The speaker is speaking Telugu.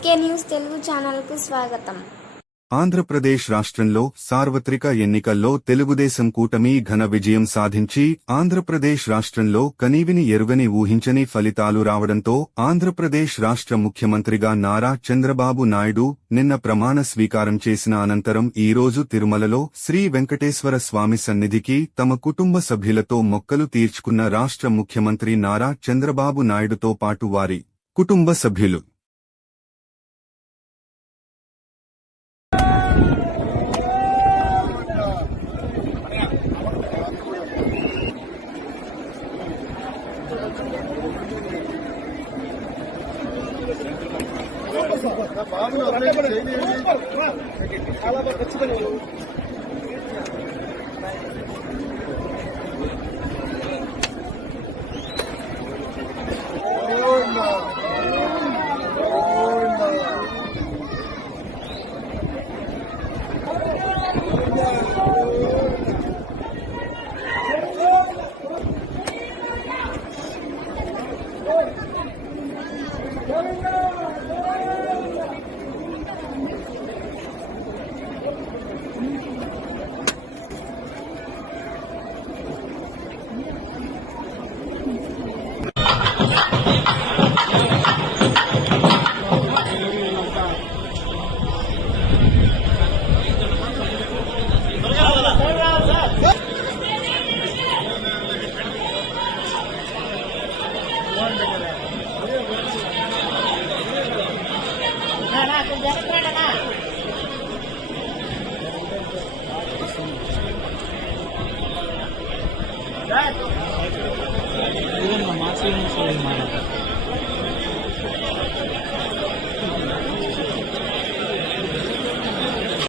ఎస్కే న్యూస్ తెలుగు ఛానల్కు స్వాగతం. ఆంధ్రప్రదేశ్ రాష్ట్రంలో సార్వత్రిక ఎన్నికల్లో తెలుగుదేశం కూటమి ఘన విజయం సాధించి ఆంధ్రప్రదేశ్ రాష్ట్రంలో కనీవిని ఎరుగని ఊహించని ఫలితాలు రావడంతో ఆంధ్రప్రదేశ్ రాష్ట్ర ముఖ్యమంత్రిగా నారా చంద్రబాబు నాయుడు నిన్న ప్రమాణ స్వీకారం చేసిన అనంతరం ఈరోజు తిరుమలలో శ్రీ వెంకటేశ్వర స్వామి సన్నిధికి తమ కుటుంబ సభ్యులతో మొక్కలు తీర్చుకున్న రాష్ట్ర ముఖ్యమంత్రి నారా చంద్రబాబు నాయుడుతో పాటు వారి కుటుంబ సభ్యులు Marcelo